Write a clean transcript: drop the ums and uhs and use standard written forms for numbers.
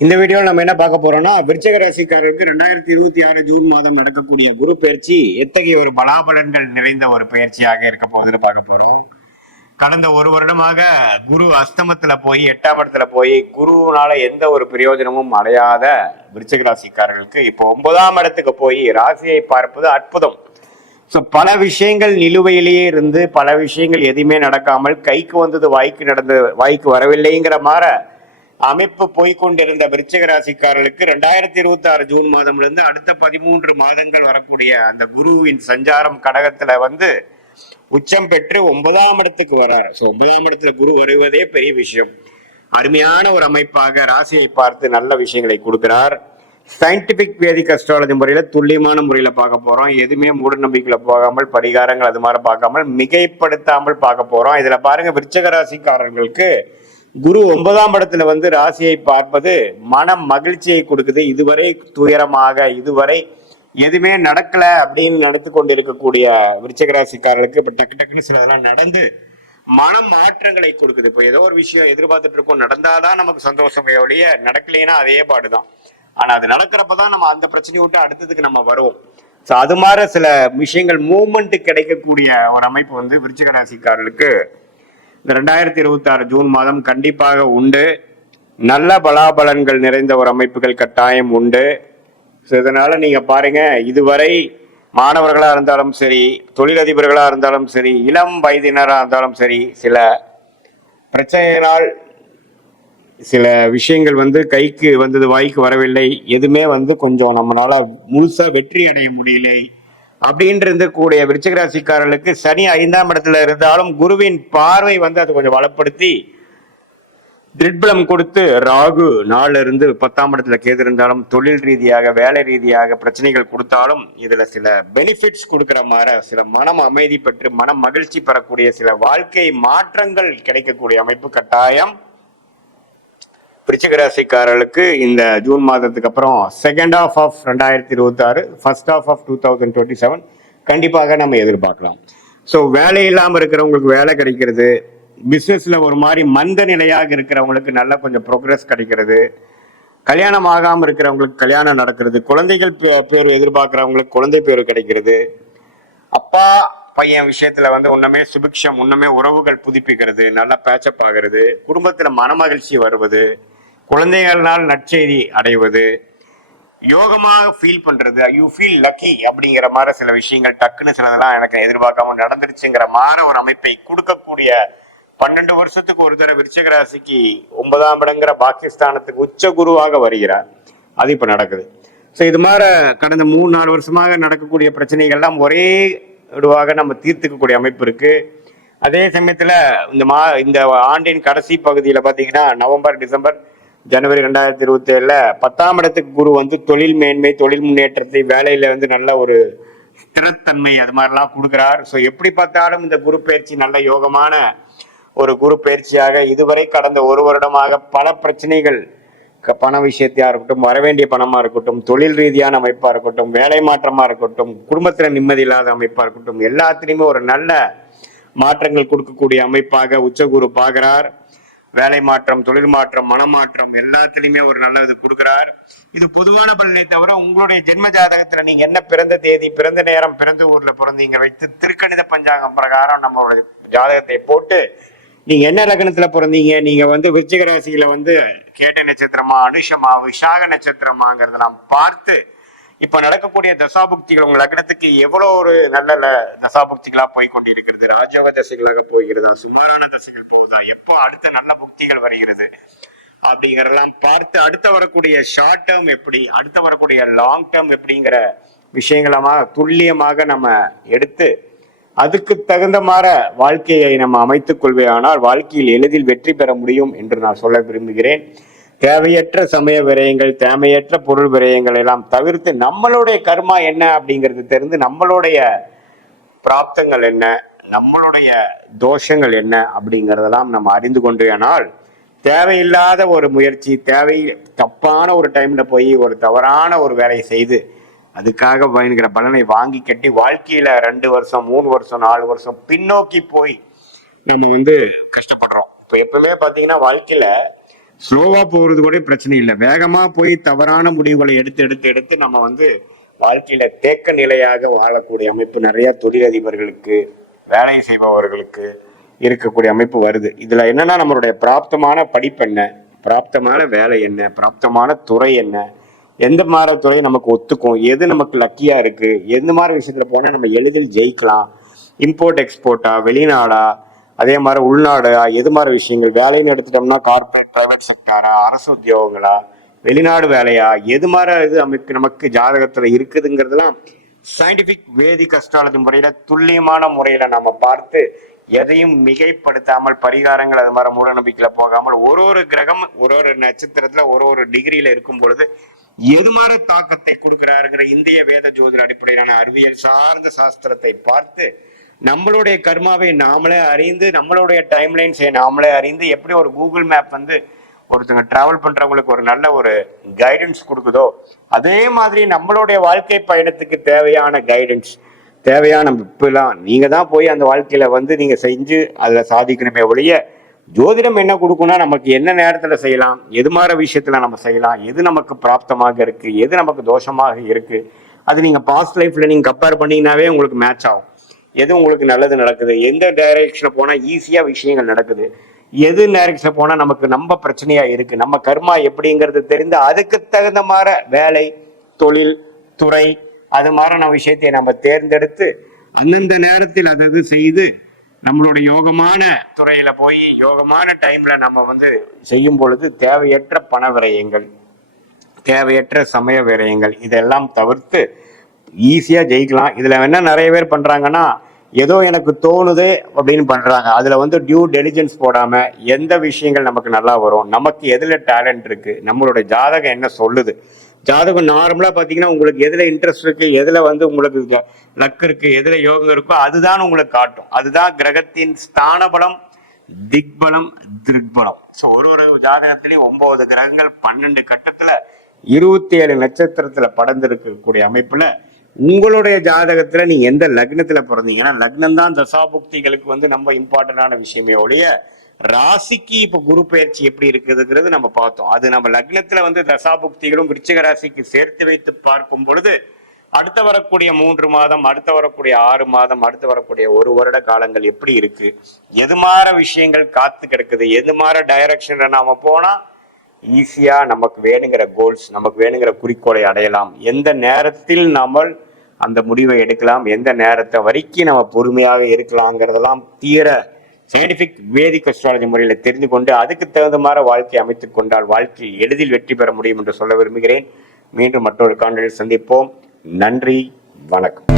இந்த வீடியோவில் நம்ம என்ன பார்க்க போறோம்னா, விருச்சிக ராசிக்காரருக்கு 2026 ஜூன் மாதம் நடக்கக்கூடிய குரு பயிற்சி எத்தகைய ஒரு பலாபலன்கள் நிறைந்த ஒரு பயிற்சியாக இருக்க போகுதுன்னு பார்க்க போறோம். கடந்த ஒரு வருடமாக குரு அஸ்தமத்துல போய் 8ஆம் இடத்துல போய் குருனால எந்த ஒரு பிரயோஜனமும் அடையாத விருச்சிக ராசிக்காரர்களுக்கு இப்போ 9ஆம் இடத்துக்கு போய் ராசியை பார்ப்பது அற்புதம். ஸோ பல விஷயங்கள் நிலுவையிலேயே இருந்து பல விஷயங்கள் எதுவுமே நடக்காமல் கைக்கு வந்தது வாய்க்கு வரவில்லைங்கிற மாதிரி அமைப்பு போய்கொண்டிருந்த விருச்சிக ராசிக்காரர்களுக்கு 2026 ஜூன் மாதம்ல அடுத்த 13 மாதங்கள் வரக்கூடிய அந்த குருவின் சஞ்சாரம் கடகத்துல உச்சம் பெற்று 9ஆம் இடத்துக்கு வர்றாரு. ஸோ 9ஆம் இடத்துல குரு வருவதே பெரிய விஷயம். அருமையான ஒரு அமைப்பாக ராசியை பார்த்து நல்ல விஷயங்களை கொடுக்கிறார். சயின்டிபிக் வேதிக் அஸ்ட்ராலஜி முறையில துல்லியமான முறையில பார்க்க போறோம். எதுவுமே மூட நம்பிக்கையில போகாமல் பரிகாரங்கள் அது மாதிரி பார்க்காமல் மிகைப்படுத்தாமல் பார்க்க போறோம். இதுல பாருங்க, விருச்சிக ராசிக்காரர்களுக்கு குரு 9ஆம் இடத்துல ராசியை பார்ப்பது மன மகிழ்ச்சியை கொடுக்குது. இதுவரை துயரமாக இதுவரை எதுவுமே நடக்கல அப்படின்னு நினைத்து கொண்டு இருக்கக்கூடிய விருச்சிக ராசிக்காரர்களுக்கு இப்ப டக்கு டக்குன்னு சில இதெல்லாம் நடந்து மன மாற்றங்களை கொடுக்குது. இப்போ ஏதோ ஒரு விஷயம் எதிர்பார்த்துட்டு இருக்கோம், நடந்தாதான் நமக்கு சந்தோஷமே ஒழிய நடக்கலைன்னா அதே பாடுதான். ஆனா அது நடக்கிறப்பதான் நம்ம அந்த பிரச்சனையை விட்டு அடுத்ததுக்கு நம்ம வருவோம். ஸோ அது மாதிரி சில விஷயங்கள் மூமெண்ட் கிடைக்கக்கூடிய ஒரு அமைப்பு விருச்சிக ராசிக்காரர்களுக்கு இந்த 2026 ஜூன் மாதம் கண்டிப்பாக உண்டு. நல்ல பலாபலன்கள் நிறைந்த ஒரு அமைப்புகள் கட்டாயம் உண்டு. ஸோ இதனால நீங்க பாருங்க, இதுவரை மாணவர்களா இருந்தாலும் சரி, தொழிலதிபர்களா இருந்தாலும் சரி, இளம் வயதினரா இருந்தாலும் சரி, சில பிரச்சனையினால் சில விஷயங்கள் கைக்கு வந்தது வாய்க்கு வரவில்லை, எதுவுமே கொஞ்சம் நம்மளால முழுசா வெற்றி அடைய முடியலை அப்படின்ட்டு இருக்கக்கூடிய விருச்சிக ராசிக்காரர்களுக்கு சனி 5ஆம் இடத்துல இருந்தாலும் குருவின் பார்வை அது கொஞ்சம் வளப்படுத்தி திரிபலம் கொடுத்து ராகு 4 இருந்து 10ஆம் இடத்துல கேது இருந்தாலும் தொழில் ரீதியாக வேலை ரீதியாக பிரச்சனைகள் கொடுத்தாலும் இதுல சில பெனிஃபிட்ஸ் கொடுக்கிற மாதிரி சில மனம் அமைதி பெற்று மனம் மகிழ்ச்சி பெறக்கூடிய சில வாழ்க்கை மாற்றங்கள் கிடைக்கக்கூடிய அமைப்பு கட்டாயம் விருச்சிக ராசிக்காரர்களுக்கு இந்த ஜூன் மாதத்துக்கு அப்புறம் second half of 2026 first half of 2027 கண்டிப்பாக நம்ம எதிர்பார்க்கலாம். ஸோ வேலை இல்லாமல் இருக்கிறவங்களுக்கு வேலை கிடைக்கிறது, பிஸ்னஸ்ல ஒரு மாதிரி மந்த நிலையாக இருக்கிறவங்களுக்கு நல்ல கொஞ்சம் ப்ரோக்ரஸ் கிடைக்கிறது, கல்யாணம் ஆகாமல் இருக்கிறவங்களுக்கு கல்யாணம் நடக்கிறது, குழந்தைகள் பேர் எதிர்பார்க்கிறவங்களுக்கு குழந்தை பேர் கிடைக்கிறது, அப்பா பையன் விஷயத்துல உன்னமே சுபிக்ஷம் உன்னமே உறவுகள் புதுப்பிக்கிறது, நல்லா பேச்சப் ஆகிறது, குடும்பத்துல மனமகிழ்ச்சி வருவது, குழந்தைகள்னால் நற்செய்தி அடைவது, யோகமாக ஃபீல் பண்றது, யூ ஃபீல் லக்கி அப்படிங்கிற மாதிரி சில விஷயங்கள் டக்குன்னு சிலதெல்லாம் எனக்கு எதிர்பார்க்காம நடந்துருச்சுங்கிற மாதிரி ஒரு அமைப்பை கொடுக்கக்கூடிய 12 வருஷத்துக்கு ஒரு தடவை விருச்சிக ராசிக்கு 9ஆம் இடங்கிற பாகிஸ்தானத்துக்கு உச்ச குருவாக வருகிறார். அது இப்ப நடக்குது. ஸோ இது மாதிரி கடந்த 3-4 வருஷமாக நடக்கக்கூடிய பிரச்சனைகள்லாம் ஒரே இதுவாக நம்ம தீர்த்துக்கக்கூடிய அமைப்பு இருக்கு. அதே சமயத்துல இந்த ஆண்டின் கடைசி பகுதியில பாத்தீங்கன்னா நவம்பர், டிசம்பர், ஜனவரி 2027 10ஆம் இடத்துக்கு குரு தொழில் மேன்மை, தொழில் முன்னேற்றத்தை, வேலையில நல்ல ஒரு ஸ்திரத்தன்மை அது மாதிரிலாம் கொடுக்குறார். ஸோ எப்படி பார்த்தாலும் இந்த குரு பயிற்சி நல்ல யோகமான ஒரு குரு பயிற்சியாக இதுவரை கடந்த ஒரு வருடமாக பல பிரச்சனைகள், பண விஷயத்தையா இருக்கட்டும், வரவேண்டிய பணமா இருக்கட்டும், தொழில் ரீதியான அமைப்பா இருக்கட்டும், வேலை மாற்றமா இருக்கட்டும், குடும்பத்துல நிம்மதி இல்லாத அமைப்பா இருக்கட்டும், எல்லாத்திலையுமே ஒரு நல்ல மாற்றங்கள் கொடுக்கக்கூடிய அமைப்பாக உச்சகுரு பார்க்கிறார். வேலை மாற்றம், தொழில் மாற்றம், மனமாற்றம் எல்லாத்திலையுமே ஒரு நல்ல இது கொடுக்கிறார். இது பொதுவான பலனை தவிர உங்களுடைய ஜென்ம ஜாதகத்துல நீங்க என்ன பிறந்த தேதி, பிறந்த நேரம், பிறந்த ஊர்ல பிறந்தீங்க வைத்து திருக்கணித பஞ்சாங்கம் பிரகாரம் நம்மளோட ஜாதகத்தை போட்டு நீங்க என்ன லக்னத்துல பிறந்தீங்க, நீங்க விருச்சிக ராசியில கேட்ட நட்சத்திரமா, அனுஷமா, விஷாக நட்சத்திரமாங்கிறதெல்லாம் பார்த்து இப்ப நடக்கக்கூடிய தசாபுக்திகள் உங்க லக்னத்துக்கு எவ்வளவு ஒரு நல்ல தசாபுக்திகளா போய் கொண்டிருக்கிறது, ராஜயோக தசைகளாக போகிறதா, சுமாரான தசைகள் போகுதா, எப்போ அடுத்த நல்ல புக்திகள் வருகிறது அப்படிங்கறதெல்லாம் பார்த்து அடுத்த வரக்கூடிய ஷார்ட் டேர்ம் எப்படி, அடுத்த வரக்கூடிய லாங் டேர்ம் எப்படிங்கிற விஷயங்களமாக துல்லியமாக நம்ம எடுத்து அதுக்கு தகுந்த மாதிரி வாழ்க்கையை நம்ம அமைத்துக் கொள்வேயானால் வாழ்க்கையில் எளிதில் வெற்றி பெற முடியும் என்று நான் சொல்ல விரும்புகிறேன். தேவையற்ற சமய விரயங்கள், தேவையற்ற பொருள் விரயங்கள் எல்லாம் தவிர்த்து நம்மளுடைய கர்மா என்ன அப்படிங்கிறது தெரிந்து நம்மளுடைய பிராப்தங்கள் என்ன, நம்மளுடைய தோஷங்கள் என்ன அப்படிங்கிறதெல்லாம் நம்ம அறிந்து கொண்டேனால் தேவையில்லாத ஒரு முயற்சி, தப்பான ஒரு டைம்ல போய் ஒரு தவறான ஒரு வேலையை செய்து அதுக்காக பயணிக்கிற பலனை வாங்கி கட்டி வாழ்க்கையில 2 வருஷம் 3 வருஷம் 4 வருஷம் பின்னோக்கி போய் நம்ம கஷ்டப்படுறோம். இப்போ எப்பவுமே பாத்தீங்கன்னா வாழ்க்கையில ஸ்லோவா போறது கூட பிரச்சனை இல்லை. வேகமா போய் தவறான முடிவுகளை எடுத்து எடுத்து எடுத்து நம்ம வந்து வாழ்க்கையில தேக்க நிலையாக வாழக்கூடிய அமைப்பு நிறைய தொழிலதிபர்களுக்கு, வேலை செய்பவர்களுக்கு இருக்கக்கூடிய அமைப்பு வருது. இதுல என்னன்னா, நம்மளுடைய பிராப்தமான படிப்பு என்ன, பிராப்தமான வேலை என்ன, பிராப்தமான துறை என்ன, எந்த மாதிரி துறை நமக்கு ஒத்துக்கும், எது நமக்கு லக்கியா இருக்கு, எந்த மாதிரி விஷயத்துல போனா நம்ம எளிதில் ஜெயிக்கலாம், இம்போர்ட் எக்ஸ்போர்ட்டா, வெளிநாடா, அதே மாதிரி உள்நாடா, எது மாதிரி விஷயங்கள், வேலைன்னு எடுத்துட்டோம்னா கார்பரேட், பிரைவேட் செக்டாரா, அரசு உத்தியோகங்களா, வெளிநாடு வேலையா, எது மாதிரி இது நமக்கு ஜாதகத்துல இருக்குதுங்கிறதுலாம் சயின்டிபிக் வேதிக் அஸ்ட்ராலஜி முறையில துல்லியமான முறையில நம்ம பார்த்து எதையும் மிகைப்படுத்தாமல் பரிகாரங்கள் அது மாதிரி மூட நம்பிக்கையில போகாமல் ஒரு ஒரு கிரகம் ஒரு ஒரு நட்சத்திரத்துல ஒரு ஒரு டிகிரியில இருக்கும் பொழுது எது மாதிரி தாக்கத்தை கொடுக்கிறாருங்கிற இந்திய வேத ஜோதிட அடிப்படையிலான அறிவியல் சார்ந்த சாஸ்திரத்தை பார்த்து நம்மளுடைய கர்மாவை நாமளே அறிந்து, நம்மளுடைய டைம்லைன்ஸை நாமளே அறிந்து, எப்படி ஒரு கூகுள் மேப் வந்து ஒருத்தங்க டிராவல் பண்றவங்களுக்கு ஒரு நல்ல ஒரு கைடன்ஸ் கொடுக்குதோ, அதே மாதிரி நம்மளுடைய வாழ்க்கை பயணத்துக்கு தேவையான கைடன்ஸ், தேவையான இப்பெல்லாம் நீங்க தான் போய் அந்த வாழ்க்கையில வந்து நீங்க செஞ்சு அதுல சாதிக்கணுமே ஒழிய, ஜோதிடம் என்ன கொடுக்கும்னா நமக்கு என்ன நேரத்துல செய்யலாம், எது மாதிரி விஷயத்துல நம்ம செய்யலாம், எது நமக்கு பிராப்தமாக இருக்கு, எது நமக்கு தோஷமாக இருக்கு, அது நீங்க பாஸ்ட் லைஃப்ல நீங்க கம்பேர் பண்ணீங்கன்னாவே உங்களுக்கு மேட்ச் ஆகும். எது உங்களுக்கு நல்லது நடக்குது, எந்த டைரக்ஷன்ல போனா ஈஸியா விஷயங்கள் நடக்குது, எது டைரக்ஷன்ல போனா நமக்கு நம்ம பிரச்சனையா இருக்கு, நம்ம கர்மா எப்படிங்கிறது தெரிந்து அதுக்கு தகுந்த மாதிரி வேலை, தொழில், துறை, அது மாதிரியான விஷயத்தை நம்ம தேர்ந்தெடுத்து அந்தந்த நேரத்தில் அதை செய்து நம்மளுடைய யோகமான துறையில போய் யோகமான டைம்ல நம்ம வந்து செய்யும் பொழுது தேவையற்ற பண விரயங்கள், தேவையற்ற சமய விரயங்கள் இதெல்லாம் தவிர்த்து ஈஸியா ஜெயிக்கலாம். இதுல என்ன நிறைய பேர் பண்றாங்கன்னா, ஏதோ எனக்கு தோணுது அப்படின்னு பண்றாங்க. அதுல வந்து டியூ டெலிஜென்ஸ் போடாம எந்த விஷயங்கள் நமக்கு நல்லா வரும், நமக்கு எதுல டேலண்ட் இருக்கு, நம்மளுடைய ஜாதகம் என்ன சொல்லுது, ஜாதகம் நார்மலா பாத்தீங்கன்னா உங்களுக்கு எதுல இன்ட்ரெஸ்ட் இருக்கு, எதுல வந்து உங்களுக்கு லக் இருக்கு, எதுல யோகம் இருக்கோ அதுதான் உங்களுக்கு காட்டும். அதுதான் கிரகத்தின் ஸ்தான பலம், திக்பலம், திருக்பலம். ஸோ ஒரு ஜாதகத்திலேயே 9 கிரகங்கள் 12 கட்டத்துல 27 நட்சத்திரத்துல படர்ந்திருக்கக்கூடிய அமைப்புல உங்களுடைய ஜாதகத்துல நீங்க எந்த லக்னத்துல பிறந்தீங்கன்னா, லக்னம் தான் தசாபுக்திகளுக்கு வந்து நம்ம இம்பார்ட்டன்டான விஷயமே ஒழிய, ராசிக்கு இப்ப குரு பயிற்சி எப்படி இருக்குதுங்கிறது நம்ம பார்த்தோம். அது நம்ம லக்னத்துல வந்து தசாபுக்திகளும் விருச்சிக ராசிக்கு சேர்த்து வைத்து பார்க்கும் பொழுது அடுத்த வரக்கூடிய 3 மாதம், அடுத்த வரக்கூடிய 6 மாதம், அடுத்து வரக்கூடிய 1 வருட காலங்கள் எப்படி இருக்கு, எது மாதிரி விஷயங்கள் காத்து கிடக்குது, எது மாதிரி டைரக்ஷன்ல நாம போனா ஈஸியா நமக்கு வேணுங்கிற கோல்ஸ், நமக்கு வேணுங்கிற குறிக்கோளை அடையலாம், எந்த நேரத்தில் நம்ம அந்த முடிவை எடுக்கலாம், எந்த நேரத்தை வரைக்கும் நம்ம பொறுமையாக இருக்கலாங்கிறதெல்லாம் தீர சயின்டிபிக் வேதிக் அஸ்ட்ராலஜி முறையில தெரிந்து கொண்டு அதுக்கு தகுந்த மாதிரி வாழ்க்கையை அமைத்துக் கொண்டால் வாழ்க்கையில் எளிதில் வெற்றி பெற முடியும் என்று சொல்ல விரும்புகிறேன். மீண்டும் மற்றொரு காணொளியில் சந்திப்போம். நன்றி, வணக்கம்.